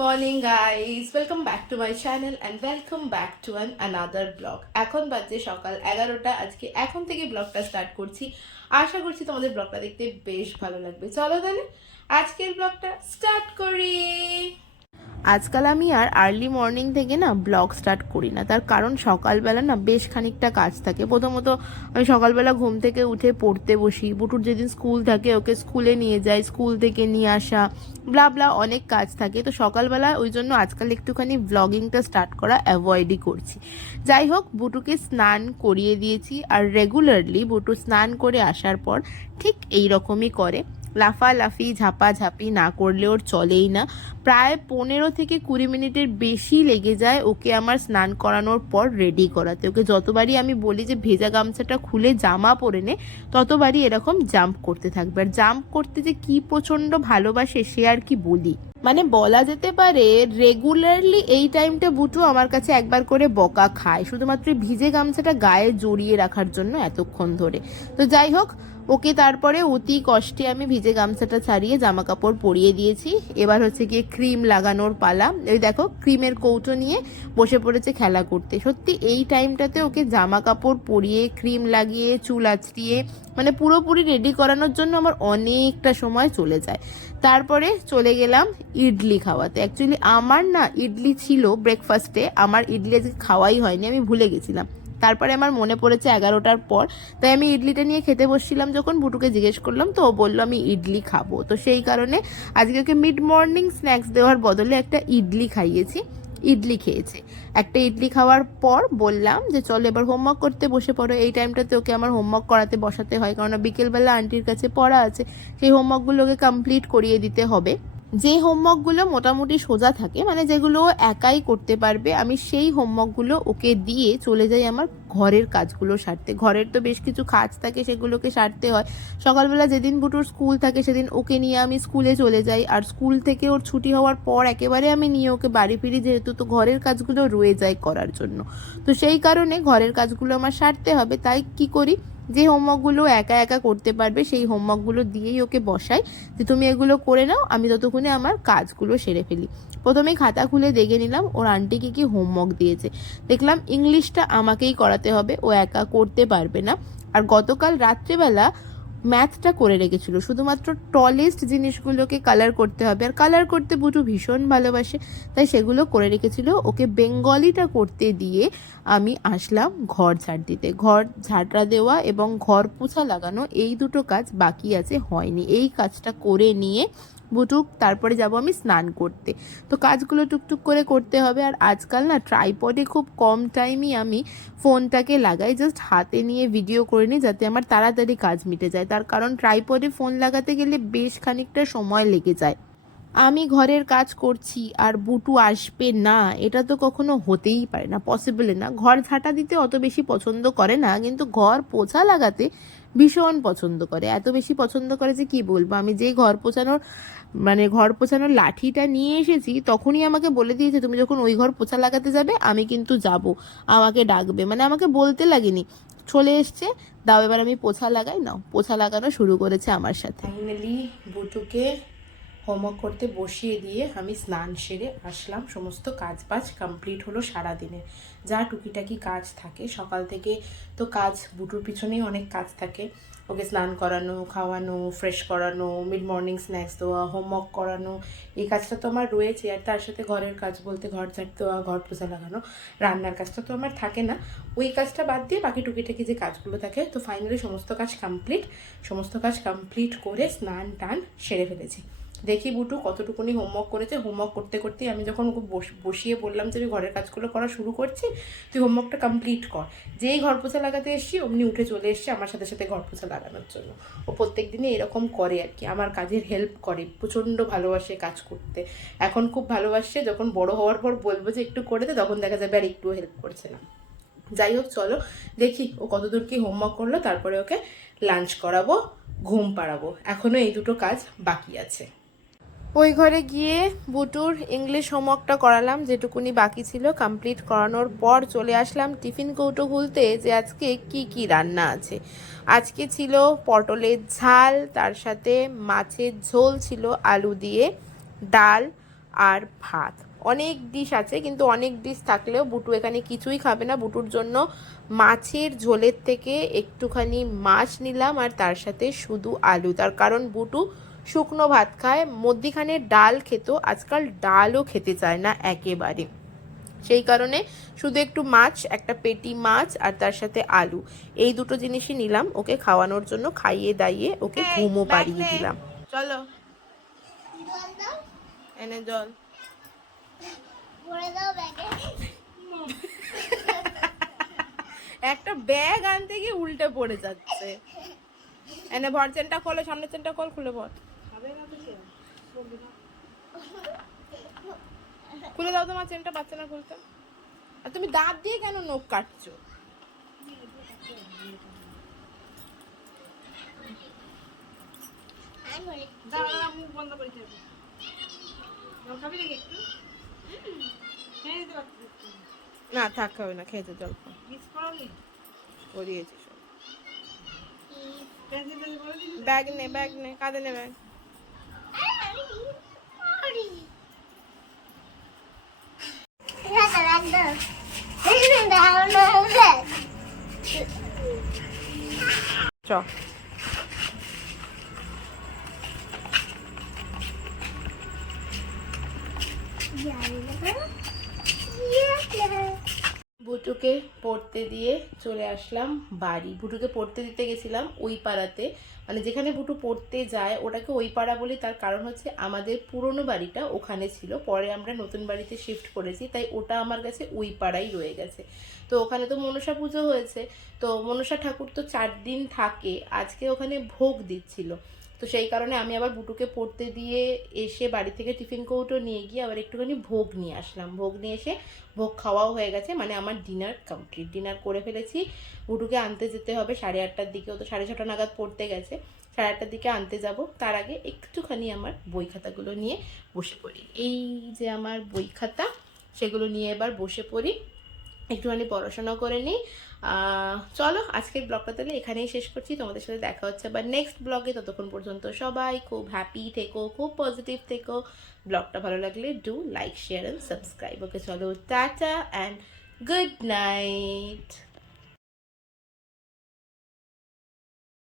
Morning guys, welcome back to my channel and welcome back to another blog. এখন বাজে সকাল 11টা। আজকে এখন থেকে ব্লগটা স্টার্ট করছি। আশা করছি তোমাদের ব্লগটা দেখতে বেশ ভালো লাগবে। চলো তাহলে আজকের ব্লগটা স্টার্ট করি। আজকাল আমি আর আর্লি মর্নিং থেকে না ব্লগ স্টার্ট করি না, তার কারণ সকালবেলা না বেশ খানিকটা কাজ থাকে। প্রথমত আমি সকালবেলা ঘুম থেকে উঠে পড়তে বসি, বুটুর যেদিন স্কুল থাকে ওকে স্কুলে নিয়ে যাই, স্কুল থেকে নিয়ে আসা, ব্লা ব্লা অনেক কাজ থাকে। তো সকালবেলা ওই জন্য আজকাল একটুখানি ব্লগিংটা স্টার্ট করা অ্যাভয়েডই করছি। যাই হোক, বুটুকে স্নান করিয়ে দিয়েছি, আর রেগুলারলি বুটু স্নান করে আসার পর ঠিক এই রকমই করে। লাফালাফি ঝাপাঝাপি না করলে ওর চলেই না। প্রায় 15 থেকে 20 মিনিটের বেশি লেগে যায় ওকে আমার স্নান করানোর পর রেডি করাতে। ওকে যতবারই আমি বলি যে ভেজা গামছাটা খুলে জামা পরে নে, ততবারই এরকম জাম্প করতে থাকবে। আর জাম্প করতে যে কি প্রচণ্ড ভালোবাসে সে আর কি বলি। মানে বলা যেতে পারে রেগুলারলি এই টাইমটা বুটু আমার কাছে একবার করে বকা খায়, শুধুমাত্র ভিজে গামছাটা গায়ে জড়িয়ে রাখার জন্য এতক্ষণ ধরে। তো যাই হোক, ওকে তারপরে অতি কষ্টে আমি ভিজে গামছাটা ছাড়িয়ে জামা কাপড় পরিয়ে দিয়েছি। এবার হচ্ছে গিয়ে ক্রিম লাগানোর পালা। ওই দেখো ক্রিমের কৌটো নিয়ে বসে পড়েছে খেলা করতে। সত্যি এই টাইমটাতে ওকে জামা কাপড় পরিয়ে ক্রিম লাগিয়ে চুল আঁচড়িয়ে মানে পুরোপুরি রেডি করানোর জন্য আমার অনেকটা সময় চলে যায়। তারপরে চলে গেলাম ইডলি খাওয়াতে। অ্যাকচুয়ালি আমার না ইডলি ছিল ব্রেকফাস্টে, আমার ইডলি আজকে খাওয়াই হয়নি, আমি ভুলে গেছিলাম। তারপরে আমার মনে পড়েছে 11টার পর, তাই আমি ইডলিটা নিয়ে খেতে বসছিলাম। যখন বুটুকে জিজ্ঞেস করলাম তো ও বললো আমি ইডলি খাবো। তো সেই কারণে আজকে ওকে মিড মর্নিং স্ন্যাক্স দেওয়ার বদলে একটা ইডলি খাইয়েছি। ইডলি খেয়েছে। একটা ইডলি খাওয়ার পর বললাম যে চলো এবার হোমওয়ার্ক করতে বসে পড়ো। এই টাইমটাতে ওকে আমার হোমওয়ার্ক করাতে বসাতে হয়, কারণ বিকেলবেলা আন্টির কাছে পড়া আছে, সেই হোমওয়ার্কগুলো ওকে কমপ্লিট করিয়ে দিতে হবে। যে হোমওয়ার্কগুলো মোটামুটি সোজা থাকে, মানে যেগুলো একাই করতে পারবে, আমি সেই হোমওয়ার্কগুলো ওকে দিয়ে চলে যাই আমার ঘরের কাজগুলো সারতে। ঘরের তো বেশ কিছু কাজ থাকে, সেগুলোকে সারতে হয়। সকালবেলা যেদিন বুটুর স্কুল থাকে সেদিন ওকে নিয়ে আমি স্কুলে চলে যাই, আর স্কুল থেকে ওর ছুটি হওয়ার পর একেবারে আমি নিয়ে ওকে বাড়ি ফিরি, যেহেতু তো ঘরের কাজগুলো রয়ে যায় করার জন্য। তো সেই কারণে ঘরের কাজগুলো আমার সারতে হবে। তাই কি করি, যে হোমওয়ার্কগুলো একা একা করতে পারবে সেই হোমওয়ার্কগুলো দিয়েই ওকে বসাই যে তুমি এগুলো করে নাও, আমি ততক্ষণে আমার কাজগুলো সেরে ফেলি। প্রথমেই খাতা খুলে দেখে নিলাম ওর আন্টি কি হোমওয়ার্ক দিয়েছে। দেখলাম ইংলিশটা আমাকেই করাতে হবে, ও একা করতে পারবে না। আর গতকাল রাত্রেবেলা ম্যাথটা করে রেখেছিল, শুধুমাত্র টলেস্ট জিনিসগুলোকে কালার করতে হবে, আর কালার করতে বুটু ভীষণ ভালোবাসে, তাই সেগুলো করে রেখেছিল। ওকে বেঙ্গলিটা করতে দিয়ে আমি আসলাম ঘর ঝাড় দিতে। ঘর ঝাড়টা দেওয়া এবং ঘর পোছা লাগানো এই দুটো কাজ বাকি আছে, হয়নি। এই কাজটা করে নিয়ে বুটুক তারপরে যাব আমি স্নান করতে। তো কাজগুলো টুকটুক করে করতে হবে। আর আজকাল না ট্রাইপডে খুব কম টাইমই আমি ফোনটাকে লাগাই, জাস্ট হাতে নিয়ে ভিডিও করে নিই যাতে আমার তাড়াতাড়ি কাজ মিটে যায়। তার কারণ ট্রাইপডে ফোন লাগাতে গেলে বেশ খানিকটা সময় লেগে যায়। আমি ঘরের কাজ করছি আর বুটু আসবে না, এটা তো কখনো হতেই পারে না, পসিবল না। ঘর ঝাঁটা দিতে অত বেশি পছন্দ করে না, কিন্তু ঘর পোছা লাগাতে ভীষণ পছন্দ করে। এত বেশি পছন্দ করে যে কি বলবো। আমি যেই ঘর পোছানোর লাঠিটা নিয়ে এসেছি তখনই আমাকে বলে দিয়েছে তুমি যখন ওই ঘর পোছা লাগাতে যাবে আমি কিন্তু যাব, আমাকে ডাকবে। মানে আমাকে বলতে লাগেনি, চলে এসছে, দাও এবার আমি পোছা লাগাই। নাও, পোছা লাগানো শুরু করেছে আমার সাথে। ফাইনালি বুটুকে হোমওয়ার্ক করতে বসিয়ে দিয়ে আমি স্নান সেরে আসলাম। সমস্ত কাজ বাজ কমপ্লিট হলো। সারাদিনের যা টুকিটাকি কাজ থাকে সকাল থেকে, তো কাজ বুটুর পিছনেই অনেক কাজ থাকে। ওকে স্নান করানো, খাওয়ানো, ফ্রেশ করানো, মিড মর্নিং স্ন্যাক্স দেওয়া, হোমওয়ার্ক করানো, এই কাজটা তো আমার রয়েছে। আর তার সাথে ঘরের কাজ বলতে ঘর ঝাড় দেওয়া, ঘর পোছা লাগানো, রান্নার কাজটা তো আমার থাকে না। ওই কাজটা বাদ দিয়ে বাকি টুকিটাকি যে কাজগুলো থাকে। তো ফাইনালি সমস্ত কাজ কমপ্লিট করে স্নান টান সেরে ফেলেছি। দেখি বুটু কতটুকুনি হোমওয়ার্ক করেছে। হোমওয়ার্ক করতে করতেই আমি যখন ওকে বসিয়ে বললাম যে আমি ঘরের কাজগুলো করা শুরু করছি, তুই হোমওয়ার্কটা কমপ্লিট কর। যেই ঘর পোছা লাগাতে এসছি অমনি উঠে চলে এসছে আমার সাথে সাথে ঘর পোছা লাগানোর জন্য। ও প্রত্যেক দিনই এরকম করে আর কি, আমার কাজের হেল্প করে, প্রচণ্ড ভালোবাসে কাজ করতে। এখন খুব ভালোবাসছে, যখন বড় হওয়ার পর বলবো যে একটু করে দে তখন দেখা যাবে আর একটুও হেল্প করছে না। যাই হোক, চলো দেখি ও কতদূর কি হোমওয়ার্ক করলো, তারপরে ওকে লাঞ্চ করাবো, ঘুম পাড়াবো। এখনও এই দুটো কাজ বাকি আছে। ওই ঘরে গিয়ে বুটুর ইংলিশ হোমওয়ার্কটা করালাম, যেটুকুনি বাকি ছিল। কমপ্লিট করানোর পর চলে আসলাম টিফিন কৌটো খুলতে যে আজকে কি কি রান্না আছে। আজকে ছিল পটলের ঝাল, তার সাথে মাছের ঝোল ছিল আলু দিয়ে, ডাল, আর ভাত। অনেক ডিশ আছে, কিন্তু অনেক ডিশ থাকলেও বুটু এখানে কিছুই খাবে না। বুটুর জন্য মাছের ঝোলের থেকে একটুখানি মাছ নিলাম, আর তার সাথে শুধু আলু। তার কারণ বুটু শুকনো ভাত খায়, মধ্যিখানে ডাল খেত, আজকাল ডালও খেতে চায় না একেবারে। সেই কারণে শুধু একটু মাছ, একটা পেটি মাছ, আর তার সাথে আলু, এই দুটো জিনিসই নিলাম ওকে খাওয়ানোর জন্য। খাইয়ে দাইয়ে ওকে ঘুমও পাড়িয়ে দিলাম। চলো এনে জল একটা ব্যাগ আনতে গিয়ে উল্টে পড়ে যাচ্ছে। এনে ভর চেনটা খোলো, সামনের চেনটা খুলে ভর। খুলে দাও তোমার চেনটা, বাচ্চা না খুলতে। আর তুমি দাঁত দিয়ে কেন নখ কাটছো? মুখ বন্ধ করে না, থাক হবে না, খেয়েছে জল করিয়েছি সব। ব্যাগ নে, ব্যাগ নে, কাঁধে নে ব্যাগ। চ বুটুকে পড়তে দিয়ে চলে আসলাম বাড়ি। বুটুকে পড়তে দিতে গেছিলাম ওই পাড়াতে, মানে যেখানে বুটু পড়তে যায় ওটাকে ওই পাড়া বলি। তার কারণ হচ্ছে আমাদের পুরনো বাড়িটা ওখানে ছিল, পরে আমরা নতুন বাড়িতে শিফট করেছি, তাই ওটা আমার কাছে ওই পাড়াই রয়ে গেছে। তো ওখানে তো মনসা পুজো হয়েছে, তো মনসা ঠাকুর তো 4 দিন থাকে, আজকে ওখানে ভোগ দিচ্ছিল। তো সেই কারণে আমি আবার বুটুকে পড়তে দিয়ে এসে বাড়ি থেকে টিফিন কৌটো নিয়ে গিয়ে আবার একটুখানি ভোগ নিয়ে আসলাম। ভোগ নিয়ে এসে ভোগ খাওয়াও হয়ে গেছে, মানে আমার ডিনার কমপ্লিট, ডিনার করে ফেলেছি। বুটুকে আনতে যেতে হবে 8:30টার দিকে, ও তো 6:30 নাগাদ পড়তে গেছে। 8:30টার দিকে আনতে যাব, তার আগে একটুখানি আমার বই খাতাগুলো নিয়ে বসে পড়ি। এই যে আমার বই খাতা, সেগুলো নিয়ে এবার বসে পড়ি, একটুখানি পড়াশোনা করে নিই। চলো আজকের ব্লগটা তাহলে এখানেই শেষ করছি। তোমাদের সাথে দেখা হচ্ছে আবার নেক্সট ব্লগে। ততক্ষণ পর্যন্ত সবাই খুব হ্যাপি থেকো, খুব পজিটিভ থেকো। ব্লগটা ভালো লাগলে do like, share and subscribe. Okay চলো, টাটা অ্যান্ড গুড নাইট।